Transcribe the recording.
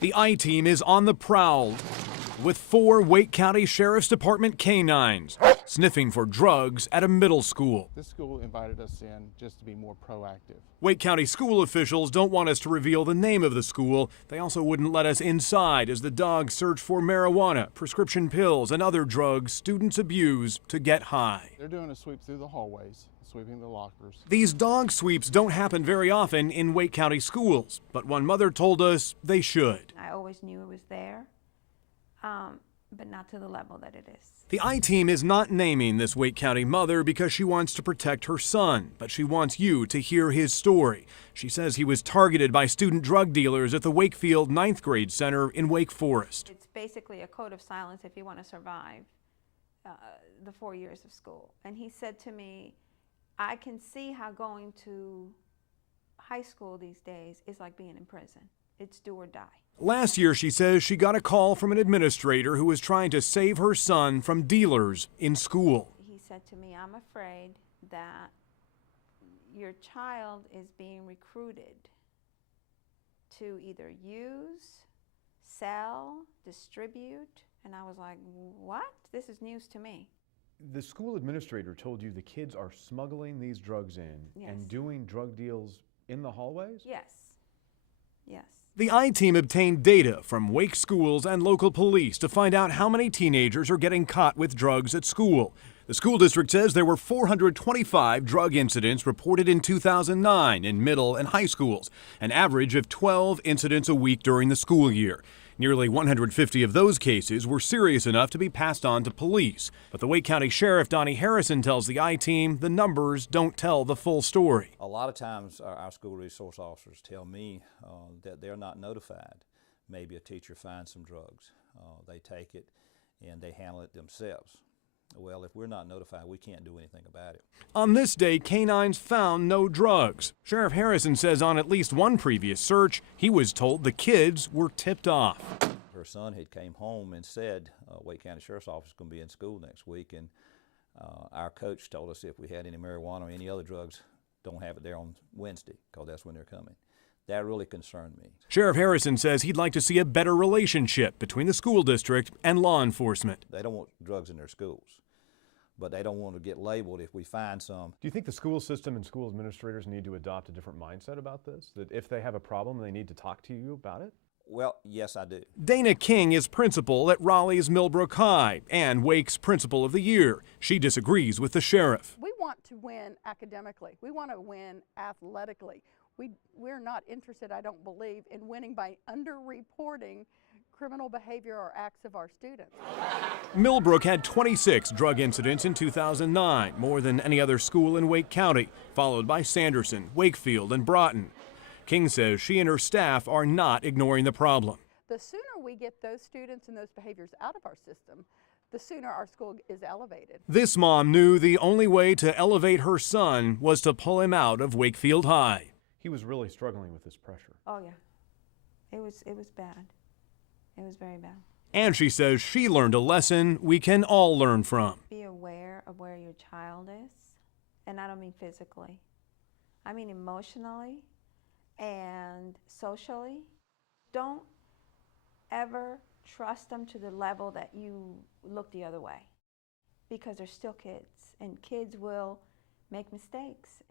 The I-Team is on the prowl with 4 Wake County Sheriff's Department canines sniffing for drugs at a middle school. This school invited us in just to be more proactive. Wake County school officials don't want us to reveal the name of the school. They also wouldn't let us inside as the dogs search for marijuana, prescription pills, and other drugs students abuse to get high. They're doing a sweep through the hallways, sweeping the lockers. These dog sweeps don't happen very often in Wake County schools, but one mother told us they should. I always knew it was there, but not to the level that it is. The I-Team is not naming this Wake County mother because she wants to protect her son, but she wants you to hear his story. She says he was targeted by student drug dealers at the Wakefield 9th grade center in Wake Forest. It's basically a code of silence if you want to survive the 4 years of school. And he said to me, I can see how going to high school these days is like being in prison. It's do or die. Last year, she says she got a call from an administrator who was trying to save her son from dealers in school. He said to me, I'm afraid that your child is being recruited to either use, sell, distribute. And I was like, what? This is news to me. The school administrator told you the kids are smuggling these drugs in Yes. and doing drug deals in the hallways? Yes. Yes. The I-Team obtained data from Wake schools and local police to find out how many teenagers are getting caught with drugs at school. The school district says there were 425 drug incidents reported in 2009 in middle and high schools, an average of 12 incidents a week during the school year. Nearly 150 of those cases were serious enough to be passed on to police. But the Wake County Sheriff Donnie Harrison tells the I-Team the numbers don't tell the full story. A lot of times our school resource officers tell me that they're not notified. Maybe a teacher finds some drugs. They take it and they handle it themselves. Well, if we're not notified, we can't do anything about it. On this day, canines found no drugs. Sheriff Harrison says on at least one previous search, he was told the kids were tipped off. Her son had came home and said, Wake County Sheriff's Office is going to be in school next week, and our coach told us if we had any marijuana or any other drugs, don't have it there on Wednesday, because that's when they're coming. That really concerned me. Sheriff Harrison says he'd like to see a better relationship between the school district and law enforcement. They don't want drugs in their schools, but they don't want to get labeled if we find some. Do you think the school system and school administrators need to adopt a different mindset about this? That if they have a problem, they need to talk to you about it? Well, yes, I do. Dana King is principal at Raleigh's Millbrook High and Wake's Principal of the Year. She disagrees with the sheriff. We want to win academically. We want to win athletically. We're not interested, I don't believe, in winning by underreporting criminal behavior or acts of our students. Millbrook had 26 drug incidents in 2009, more than any other school in Wake County, followed by Sanderson, Wakefield, and Broughton. King says she and her staff are not ignoring the problem. The sooner we get those students and those behaviors out of our system, the sooner our school is elevated. This mom knew the only way to elevate her son was to pull him out of Wakefield High. He was really struggling with this pressure. Oh yeah. It was bad. It was very bad. And she says she learned a lesson we can all learn from. Be aware of where your child is. And I don't mean physically. I mean emotionally and socially. Don't ever trust them to the level that you look the other way. Because they're still kids. And kids will make mistakes.